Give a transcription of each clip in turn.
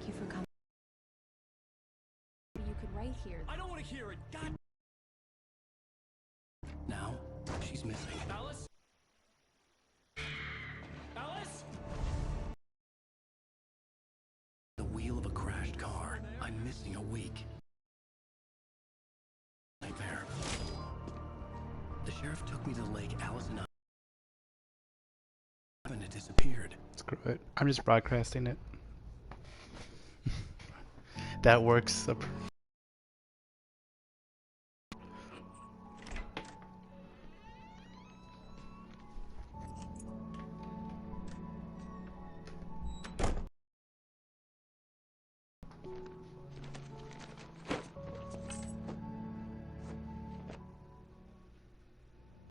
Thank you for coming. You could write here. I don't want to hear it. God. Now, she's missing. Alice? Alice? The wheel of a crashed car. I'm missing a week. Nightmare. The sheriff took me to the lake. Alice and I haven't disappeared. Screw it. I'm just broadcasting it. That works.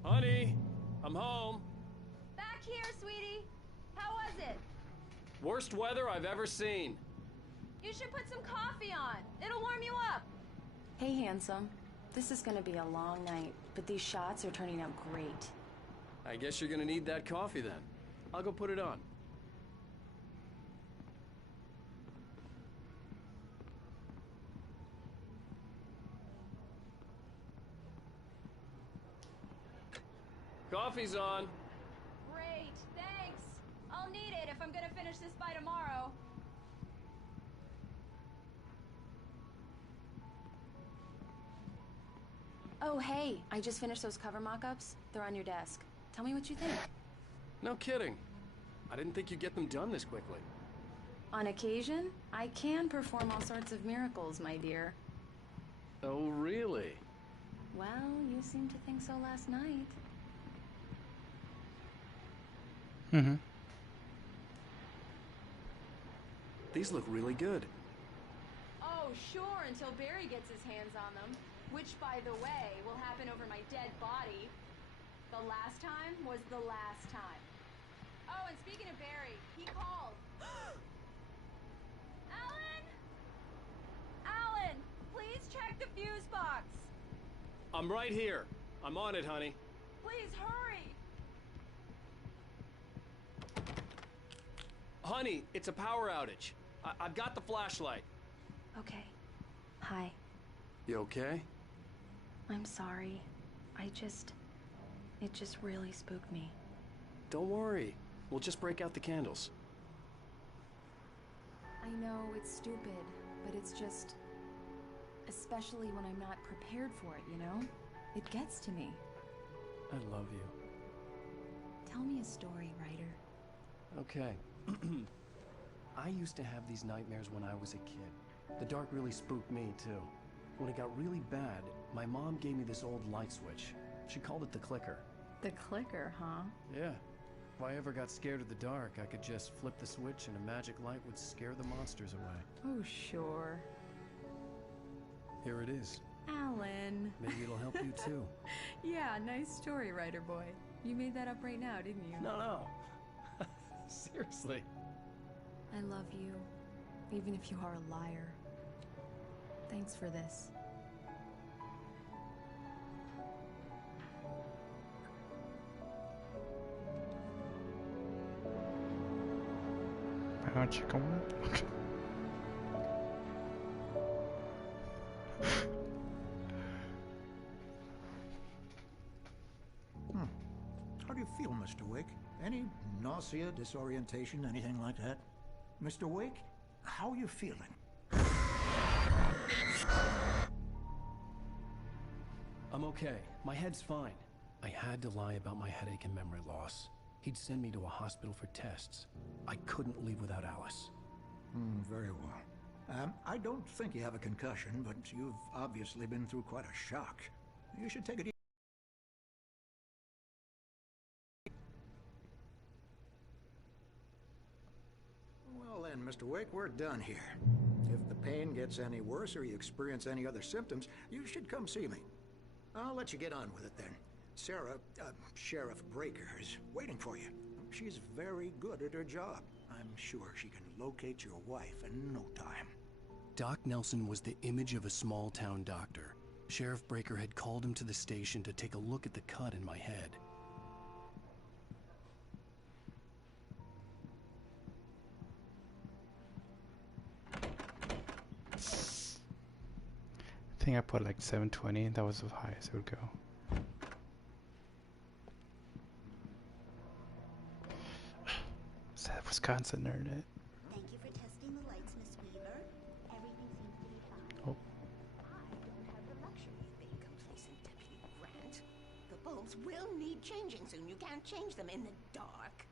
Honey, I'm home. Back here, sweetie. How was it? Worst weather I've ever seen. You should put some coffee on. It'll warm you up. Hey, handsome. This is gonna be a long night, but these shots are turning out great. I guess you're gonna need that coffee then. I'll go put it on. Coffee's on. Great, thanks. I'll need it if I'm gonna finish this by tomorrow. Oh, hey, I just finished those cover mock-ups. They're on your desk. Tell me what you think. No kidding. I didn't think you'd get them done this quickly. On occasion, I can perform all sorts of miracles, my dear. Oh, really? Well, you seemed to think so last night. Mm-hmm. These look really good. Oh, sure, until Barry gets his hands on them. Which, by the way, will happen over my dead body. The last time was the last time. Oh, and speaking of Barry, he called. Alan! Alan, please check the fuse box. I'm right here. I'm on it, honey. Please hurry. Honey, it's a power outage. I've got the flashlight. Okay. Hi. You okay? I'm sorry. It just really spooked me. Don't worry. We'll just break out the candles. I know it's stupid, but it's just... Especially when I'm not prepared for it, you know? It gets to me. I love you. Tell me a story, writer. Okay. I used to have these nightmares when I was a kid. The dark really spooked me, too. When it got really bad, my mom gave me this old light switch. She called it the clicker. The clicker, huh? Yeah. If I ever got scared of the dark, I could just flip the switch and a magic light would scare the monsters away. Oh, sure. Here it is. Alan. Maybe it'll help you, too. Yeah, nice story, writer boy. You made that up right now, didn't you? No. Seriously. I love you, even if you are a liar. Thanks for this. Chicken. How do you feel, Mr. Wake? Any nausea, disorientation, anything like that? Mr. Wake, how are you feeling? I'm okay. My head's fine. I had to lie about my headache and memory loss. He'd send me to a hospital for tests. I couldn't leave without Alice. Very well. I don't think you have a concussion, but you've obviously been through quite a shock. You should take it easy. Well then, Mr. Wake, we're done here. If the pain gets any worse or you experience any other symptoms, you should come see me. I'll let you get on with it then. Sarah, Sheriff Breaker, is waiting for you. She's very good at her job. I'm sure she can locate your wife in no time. Doc Nelson was the image of a small-town doctor. Sheriff Breaker had called him to the station to take a look at the cut in my head. think I put like 720. That was as high as it would go. Is that Wisconsin nerd? Thank you for testing the lights, Miss Weaver. Everything seems to be fine. Oh. I don't have the luxury of being complacent, Deputy Grant. The bulbs will need changing soon. You can't change them in the dark.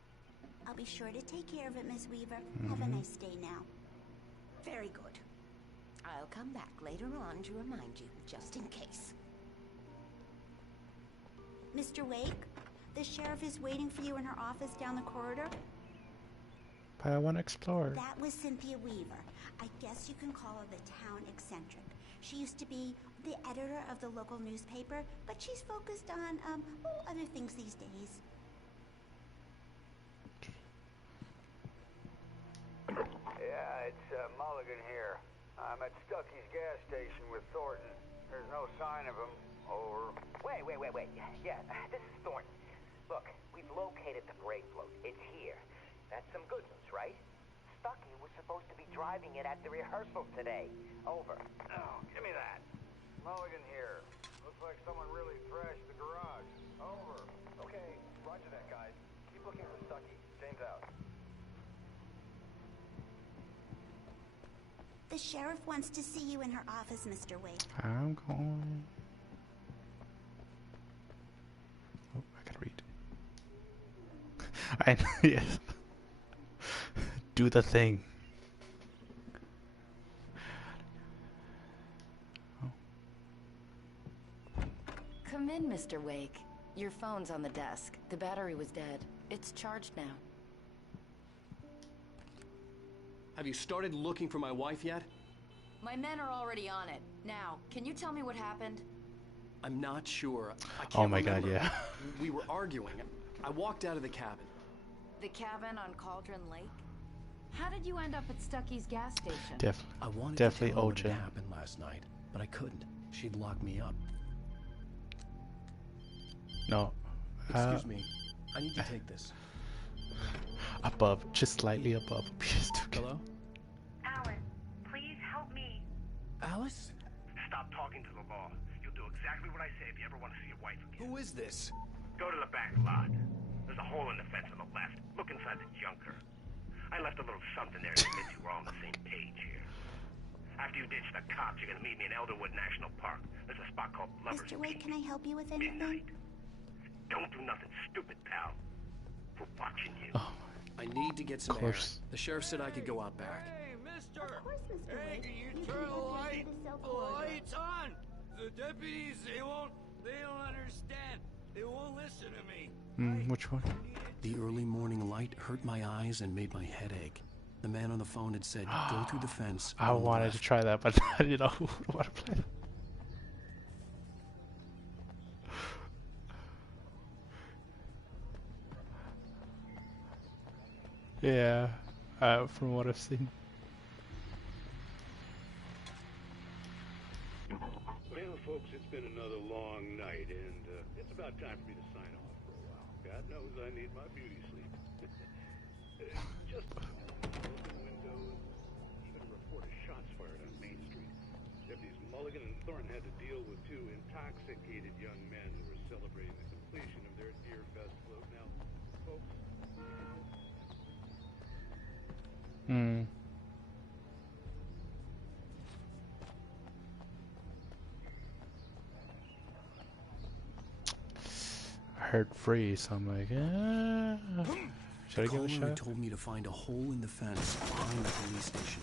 I'll be sure to take care of it, Miss Weaver. Have a nice day now. Very good. I'll come back later on to remind you, just in case. Mr. Wake, the sheriff is waiting for you in her office down the corridor. But I want to explore. That was Cynthia Weaver. I guess you can call her the town eccentric. She used to be the editor of the local newspaper, but she's focused on, other things these days. Yeah, it's Mulligan here. I'm at Stucky's gas station with Thornton. There's no sign of him. Over. Wait. Yeah, this is Thornton. Look, we've located the brake float. It's here. That's some good news, right? Stucky was supposed to be driving it at the rehearsal today. Over. Oh, give me that. Mulligan here. Looks like someone really thrashed the garage. Over. Okay, roger that, guys. Keep looking for Stucky. James out. The sheriff wants to see you in her office, Mr. Wake. I'm going. Oh, I gotta read. Yes. Do the thing. Oh. Come in, Mr. Wake. Your phone's on the desk. The battery was dead. It's charged now. Have you started looking for my wife yet? My men are already on it. Now, can you tell me what happened? I'm not sure. I can't Oh my god, remember. yeah. We were arguing. I walked out of the cabin. The cabin on Cauldron Lake? How did you end up at Stucky's gas station? Definitely. I wanted Definitely to tell her what OJ. had happened last night, but I couldn't. She'd locked me up. No. Excuse me. I need to take this. Above, just slightly above. Hello? Alan, please help me. Alice? Stop talking to the law. You'll do exactly what I say if you ever want to see your wife again. Who is this? Go to the back lot. There's a hole in the fence on the left. Look inside the junker. I left a little something there to admit you we're all on the same page here. After you ditch the cops, you're gonna meet me in Elderwood National Park. There's a spot called Lover's Mr. Wake, Peak. can I help you with anything? Midnight. Don't do nothing stupid, pal. We're watching you. Oh, I need to get some Of air. course. The sheriff said I could go out back. Hey, mister! Of course, Mr. Hey, Wake. can you You turn can the go light? to the cell The corridor. light's on! The deputies, they don't understand. They won't listen to me. which one? The early morning light hurt my eyes and made my head ache. The man on the phone had said, go through the fence. I on the wanted to left." try that, but I didn't know who would want to play that. Yeah, from what I've seen. Well, folks, it's been another long night, and it's about time for me to sign off for a while. God knows I need my beauty sleep. Just broken windows, even a report of shots fired on Main Street. Deputies Mulligan and Thornton had to deal with two intoxicated young men who were celebrating the completion of their Deer Fest float. Now, folks, I heard free, so I'm like, should I give it a The caller shot? told me to find a hole in the fence behind the police station.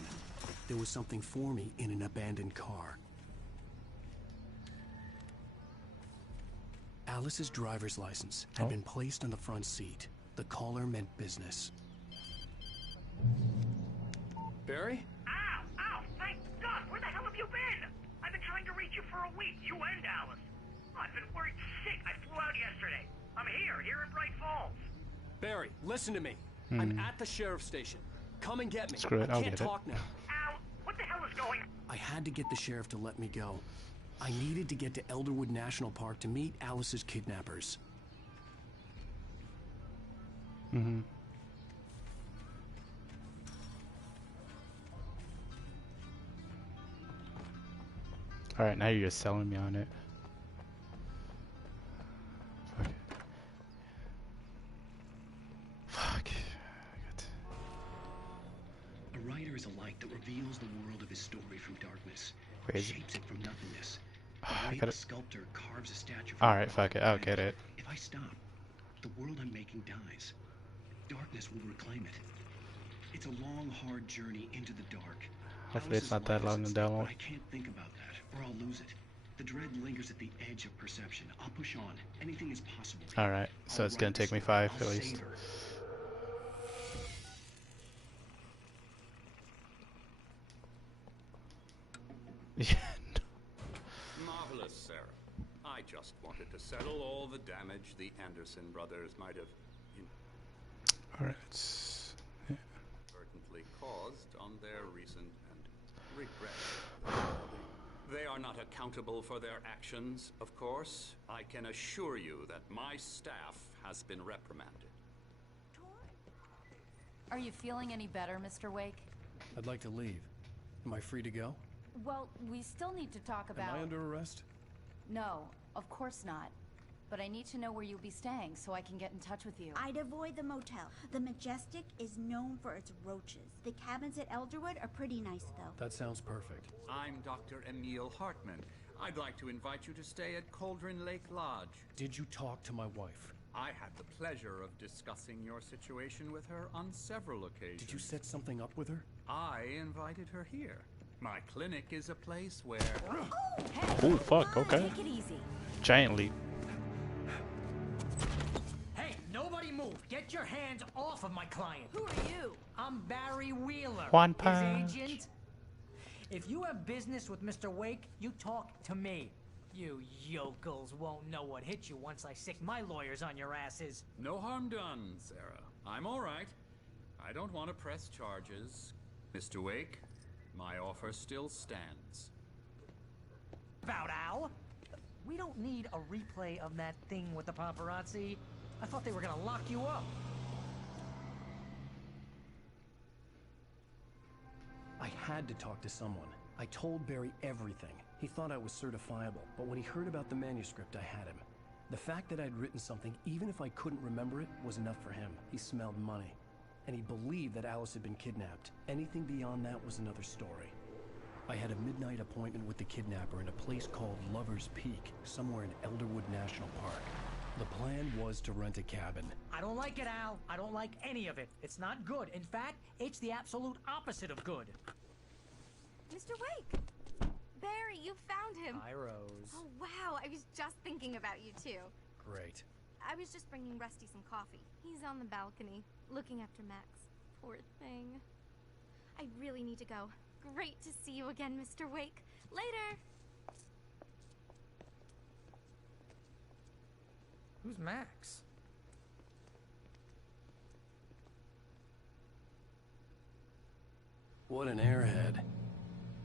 There was something for me in an abandoned car. Alice's driver's license had been placed on the front seat. The caller meant business. Barry? Ow! Ow! Thank God! Where the hell have you been? I've been trying to reach you for a week, you and Alice. I've been worried sick. I flew out yesterday. I'm here in Bright Falls. Barry, listen to me. I'm at the sheriff's station. Come and get me. Screw it, I I'll can't get it. talk now. Al, what the hell is going on? I had to get the sheriff to let me go. I needed to get to Elderwood National Park to meet Alice's kidnappers. Alright, now you're just selling me on it. Fuck it. Fuck. A writer is a light that reveals the world of his story from darkness. Crazy. Shapes it from nothingness. I The way gotta... a sculptor carves a statue from Alright, fuck it. I'll get it. If I stop, the world I'm making dies. Darkness will reclaim it. It's a long, hard journey into the dark. Hopefully it's not that long and download. But I can't think about that, or I'll lose it. The dread lingers at the edge of perception. I'll push on. Anything is possible. Alright, so it's gonna take me 5 at least. Yeah. Marvelous, Sarah. I just wanted to settle all the damage the Anderson brothers might have Alright. inadvertently caused on their recent and regrettable. They are not accountable for their actions, of course. I can assure you that my staff has been reprimanded. Are you feeling any better, Mr. Wake? I'd like to leave. Am I free to go? Well, we still need to talk about... Am I under arrest? No, of course not. But I need to know where you'll be staying so I can get in touch with you. I'd avoid the motel. The Majestic is known for its roaches. The cabins at Elderwood are pretty nice, though. That sounds perfect. I'm Dr. Emil Hartman. I'd like to invite you to stay at Cauldron Lake Lodge. Did you talk to my wife? I had the pleasure of discussing your situation with her on several occasions. Did you set something up with her? I invited her here. My clinic is a place where... Oh, hey! Oh, fuck, okay. Take it easy. Giant leap. Hey, nobody move. Get your hands off of my client. Who are you? I'm Barry Wheeler, One punch. his agent. If you have business with Mr. Wake, you talk to me. You yokels won't know what hit you once I sick my lawyers on your asses. No harm done, Sarah. I'm all right. I don't want to press charges. Mr. Wake, my offer still stands. About Al? We don't need a replay of that thing with the paparazzi. I thought they were gonna lock you up. I had to talk to someone. I told Barry everything. He thought I was certifiable, but when he heard about the manuscript, I had him. The fact that I'd written something, even if I couldn't remember it, was enough for him. He smelled money. And he believed that Alice had been kidnapped. Anything beyond that was another story. I had a midnight appointment with the kidnapper in a place called Lover's Peak, somewhere in Elderwood National Park. The plan was to rent a cabin. I don't like it, Al. I don't like any of it. It's not good. In fact, it's the absolute opposite of good. Mr. Wake! Barry, you found him! Hi, Rose. Oh, wow. I was just thinking about you, too. Great. I was just bringing Rusty some coffee. He's on the balcony, looking after Max. Poor thing. I really need to go. Great to see you again, Mr. Wake. Later! Who's Max? What an airhead.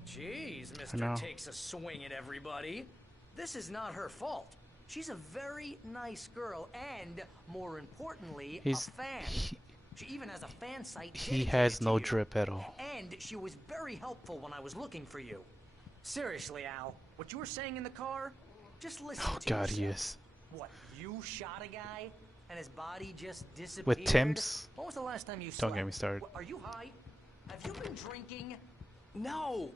Jeez, I know. Mr. Takes a swing at everybody. This is not her fault. She's a very nice girl and, more importantly, a fan. She even has a fan site. He has no drip at all. And she was very helpful when I was looking for you. Seriously, Al, what you were saying in the car, just listen Oh to god, yourself. he is. What, you shot a guy and his body just disappeared? With Tim's? When was the last time you Don't get me slept? started. Are you high? Have you been drinking? No!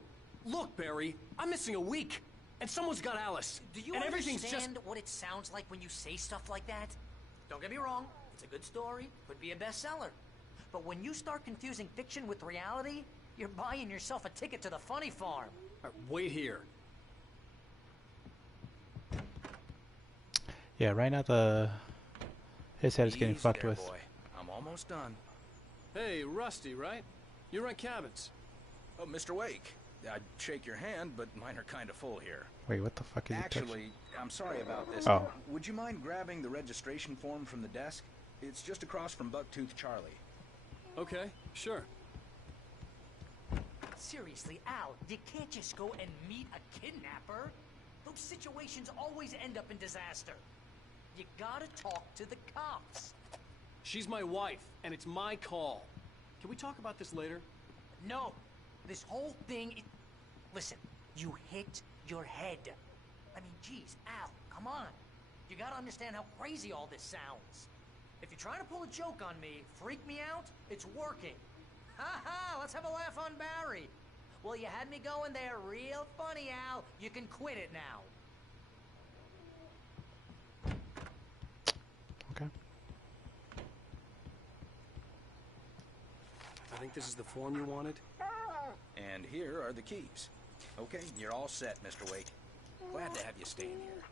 Look, Barry, I'm missing a week, and someone's got Alice. Do you and understand everything's just... what it sounds like when you say stuff like that? Don't get me wrong, it's a good story, could be a bestseller. But when you start confusing fiction with reality, you're buying yourself a ticket to the funny farm. Wait here. Yeah, right now his head is getting Easy fucked there, with. boy. I'm almost done. Hey, Rusty, right? You rent cabins. Oh, Mr. Wake. I'd shake your hand, but mine are kind of full here. Wait, what the fuck is he touching? Actually, I'm sorry about this. Oh. Would you mind grabbing the registration form from the desk? It's just across from Bucktooth Charlie. Okay, sure. Seriously, Al, you can't just go and meet a kidnapper. Those situations always end up in disaster. You gotta talk to the cops. She's my wife, and it's my call. Can we talk about this later? No, this whole thing... Listen, you hit your head. I mean, geez, Al, come on. You gotta understand how crazy all this sounds. If you're trying to pull a joke on me, freak me out, it's working. Ha ha, let's have a laugh on Barry. Well, you had me going there real funny, Al. You can quit it now. Okay. I think this is the form you wanted. And here are the keys. Okay, you're all set, Mr. Wake. Glad to have you staying here.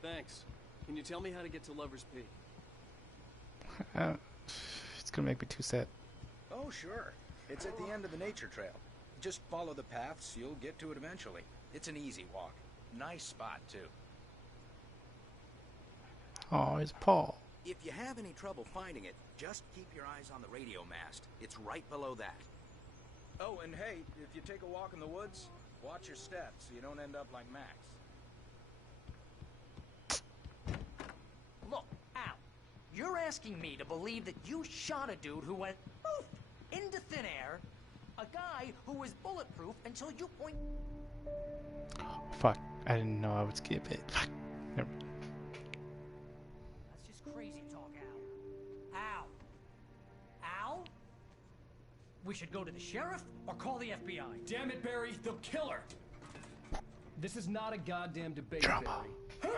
Thanks. Can you tell me how to get to Lover's Peak? It's gonna make me too sad. Oh, sure. It's at the end of the nature trail. Just follow the paths, you'll get to it eventually. It's an easy walk. Nice spot, too. Oh, it's Paul. If you have any trouble finding it, just keep your eyes on the radio mast. It's right below that. Oh, and hey, if you take a walk in the woods, watch your steps so you don't end up like Max. Look, Al, you're asking me to believe that you shot a dude who went poof into thin air, a guy who was bulletproof until you point... Fuck, I didn't know I would skip it. Fuck. Never. That's just crazy talk, Al. Al? We should go to the sheriff or call the FBI. Damn it, Barry, they'll kill her. This is not a goddamn debate, Drama. Barry.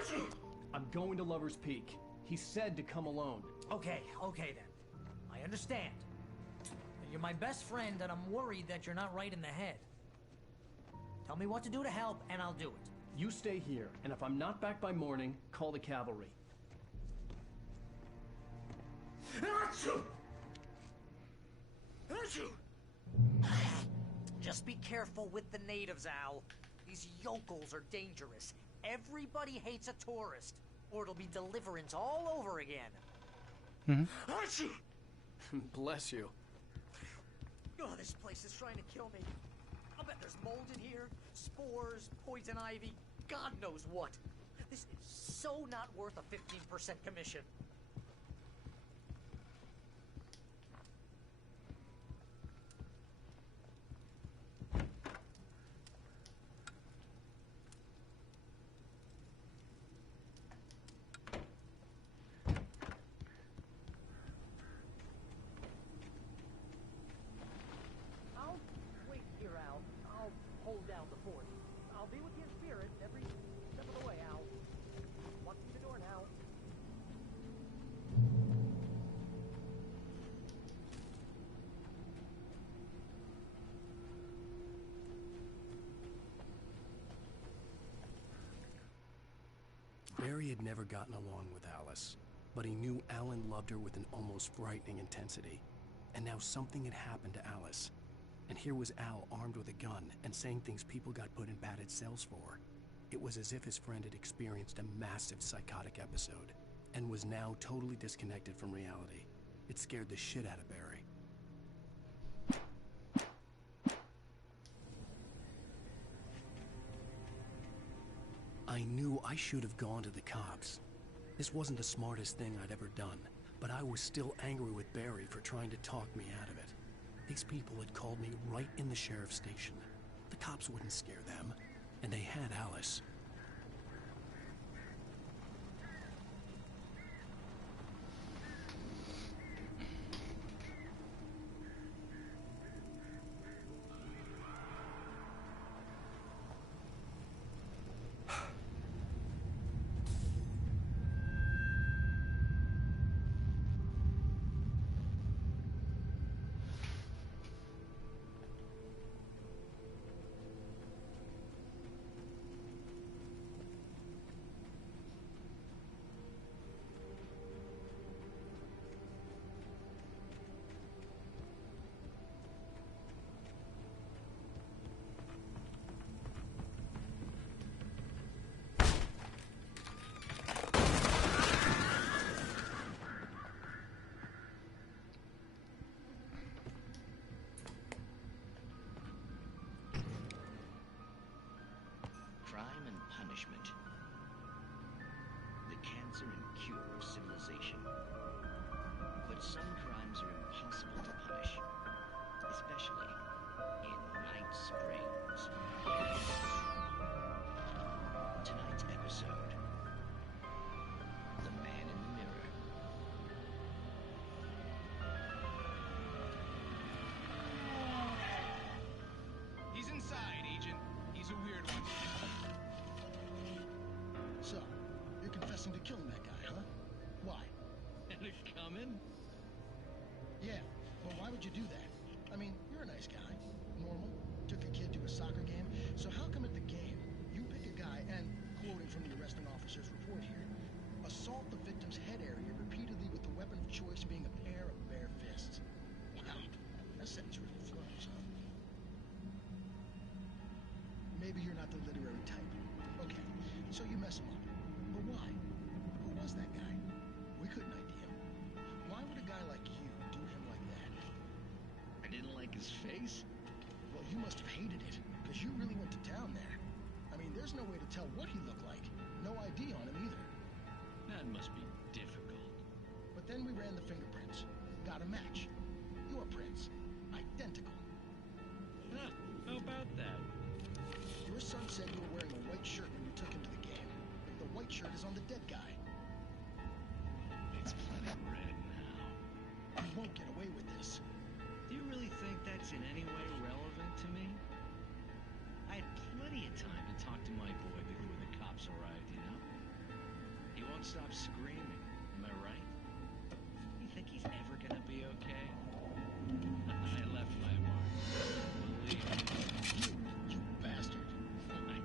I'm going to Lover's Peak. He said to come alone. Okay then. I understand. You're my best friend, and I'm worried that you're not right in the head. Tell me what to do to help, and I'll do it. You stay here, and if I'm not back by morning, call the cavalry. Just be careful with the natives, Al. These yokels are dangerous. Everybody hates a tourist, or it'll be deliverance all over again. Bless you. Oh, this place is trying to kill me. I'll bet there's mold in here, spores, poison ivy, God knows what. This is so not worth a 15% commission. Hold down the fort. I'll be with you in spirit every step of the way, Al. Walk through the door now. Barry had never gotten along with Alice, but he knew Alan loved her with an almost frightening intensity. And now something had happened to Alice. And here was Al armed with a gun and saying things people got put in padded cells for. It was as if his friend had experienced a massive psychotic episode and was now totally disconnected from reality. It scared the shit out of Barry. I knew I should have gone to the cops. This wasn't the smartest thing I'd ever done, but I was still angry with Barry for trying to talk me out of it. These people had called me right in the sheriff's station. The cops wouldn't scare them, and they had Alice. confessing to killing that guy, huh? Why? And it's coming? Yeah, but why would you do that? I mean, you're a nice guy. Normal. Took a kid to a soccer game. So how come at the game, you pick a guy and, quoting from the arresting officer's report here, assault the victim's head area repeatedly with the weapon of choice being a pair of bare fists? Wow, that sentence really flows, huh? Maybe you're not the literary type. Okay, so you mess him up. But why? Who was that guy? We couldn't ID him. Why would a guy like you do him like that? I didn't like his face. Well, you must have hated it, because you really went to town there. I mean, there's no way to tell what he looked like. No ID on him either. That must be difficult. But then we ran the fingerprints. Got a match. Your prints. Identical. Huh, how about that? Your son said you were wearing a white shirt when you took him to the game. The white shirt is on the dead guy. It's plenty red now. You won't get away with this. Do you really think that's in any way relevant to me? I had plenty of time to talk to my boy before the cops arrived, you know? He won't stop screaming, am I right? You think he's ever gonna be okay? I left my mark. Believe me. You bastard. What?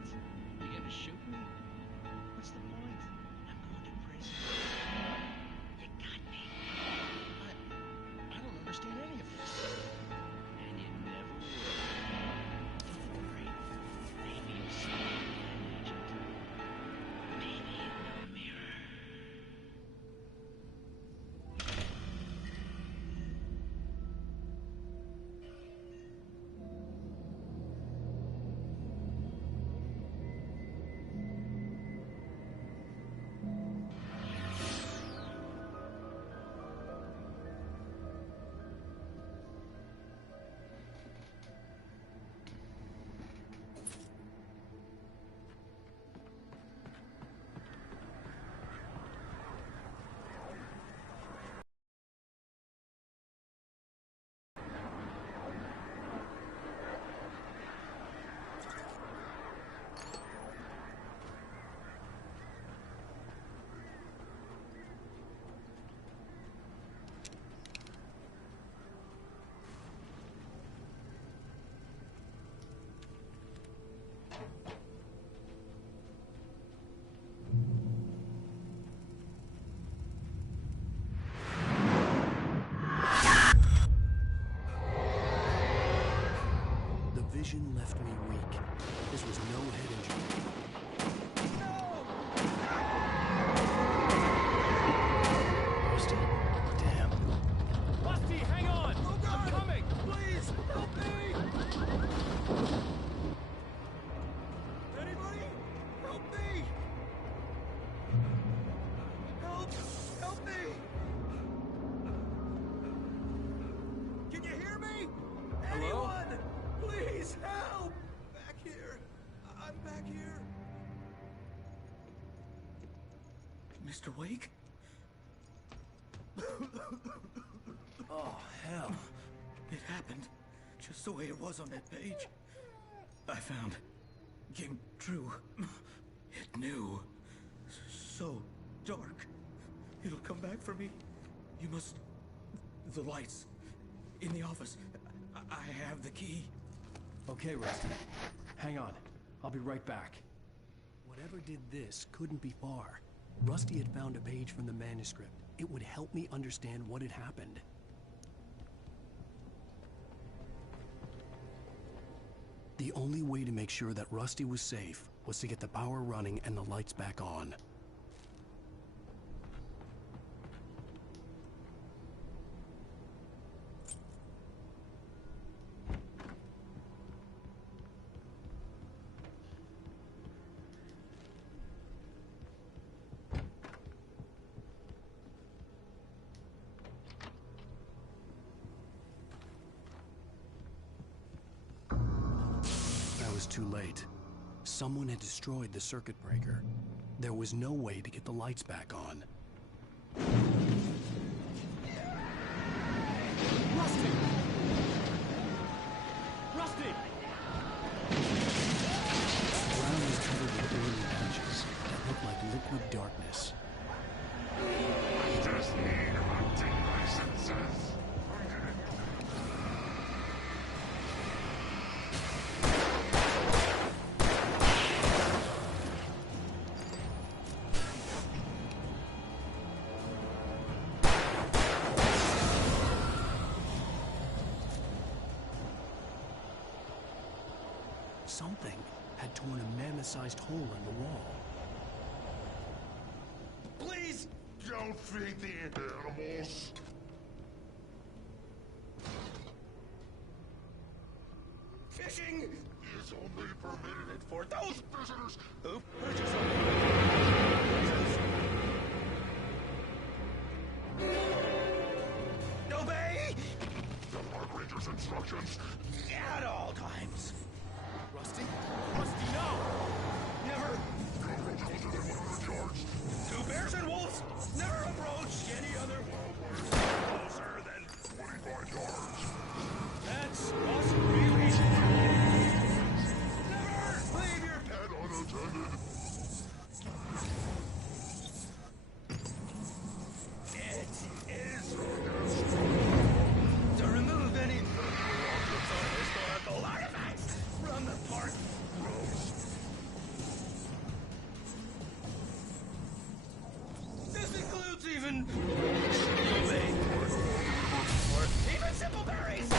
You gonna shoot me? What's the point? I'm going to prison. You got me. I don't understand any of this. And you never will. Don't worry. Maybe you'll see me again, Agent. Maybe in the mirror. Vision left me weak. This was no head injury. Rusty, damn. Rusty, hang on! Oh God. I'm coming! Please, help me! Anybody? Help me! Help! Help me! Can you hear me? Hello? Anyone? Please help! Back here. I'm back here. Mr. Wake? Oh, hell. It happened just the way it was on that page. I found. Came true. It knew. So dark. It'll come back for me. You must. The lights. In the office. I have the key. Okay, Rusty. Hang on. I'll be right back. Whatever did this couldn't be far. Rusty had found a page from the manuscript. It would help me understand what had happened. The only way to make sure that Rusty was safe was to get the power running and the lights back on. Too late. Someone had destroyed the circuit breaker. There was no way to get the lights back on. Rusty! Rusty! The ground was covered with oily patches that looked like liquid darkness. something had torn a mammoth-sized hole in the wall. Please don't feed the animals. Fishing is only permitted for those visitors who purchase Obey the Park Ranger's instructions at all times. Rusty? Rusty, no! Never go closer than 100 yards. Two bears and wolves never approach any other wildlife closer than 25 yards. That's us really. Never leave your pet unattended. It is to remove any objects or historical artifacts from the park. This includes even or even simple berries.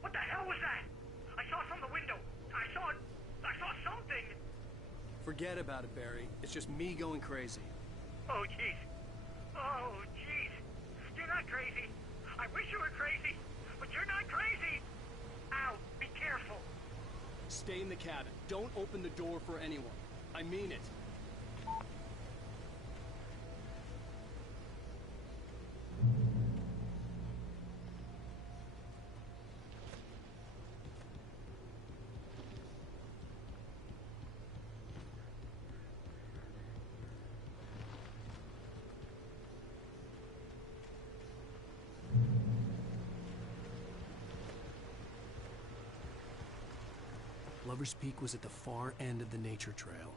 What the hell was that? I saw from the window. I saw something. Forget about it, Barry. It's just me going crazy. Oh, jeez. Oh, jeez. You're not crazy. I wish you were crazy, but you're not crazy. Ow, be careful. Stay in the cabin. Don't open the door for anyone. I mean it. Lover's Peak was at the far end of the nature trail.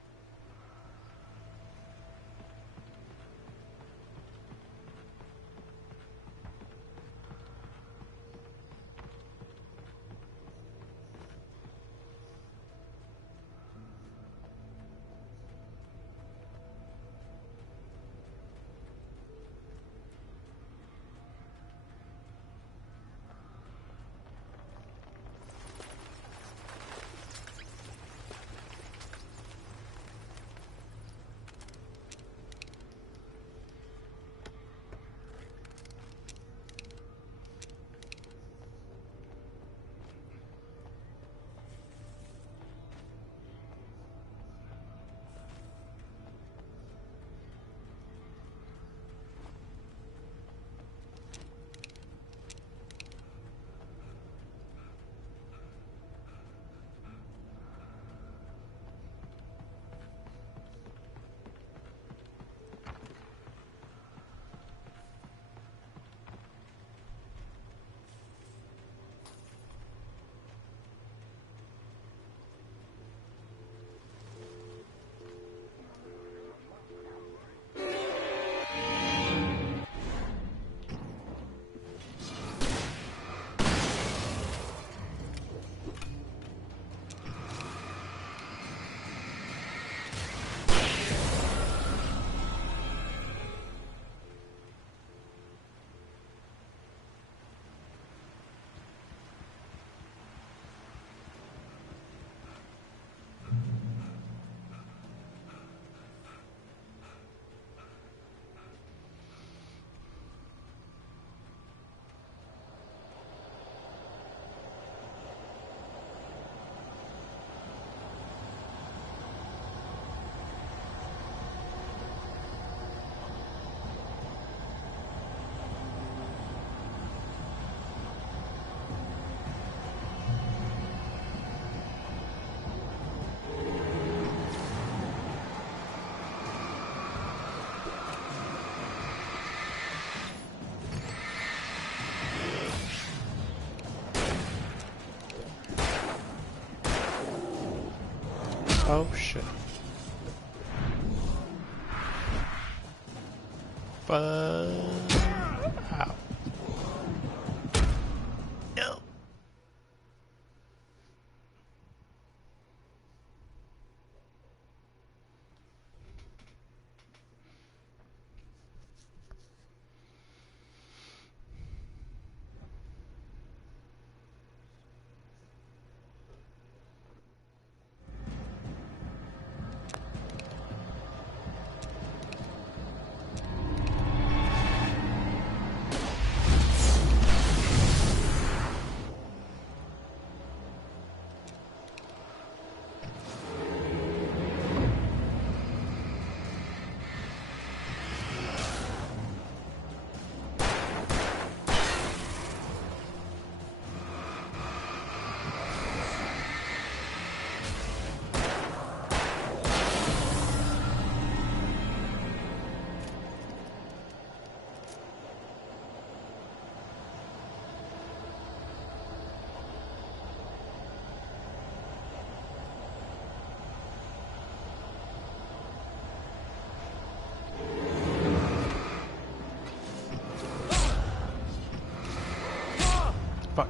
Oh shit. Ow. No. Fuck.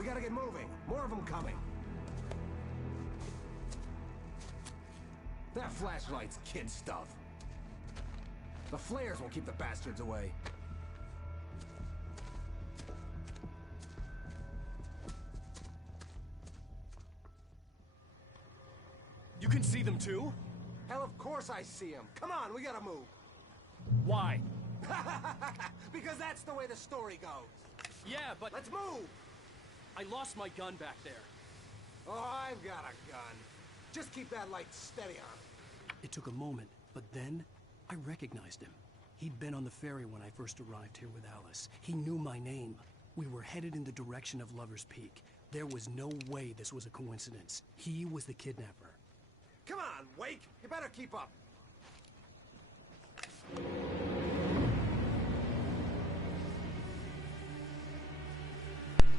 We gotta get moving. More of them coming. That flashlight's kid stuff. The flares will keep the bastards away. You can see them too? Hell, of course I see them. Come on, we gotta move. Why? Because that's the way the story goes. Yeah, but... Let's move! I lost my gun back there. Oh, I've got a gun. Just keep that light steady on. It took a moment, but then I recognized him. He'd been on the ferry when I first arrived here with Alice. He knew my name. We were headed in the direction of Lover's Peak. There was no way this was a coincidence. He was the kidnapper. Come on, Wake! You better keep up.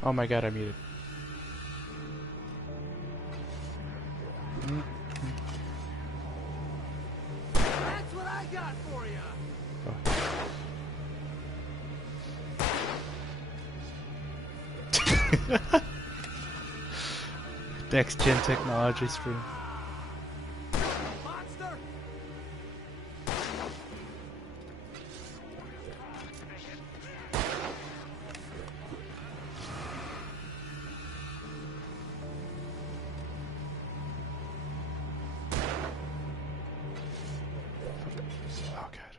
Oh my god, I muted. That's what I got for you! Next gen technology stream. Monster! Okay.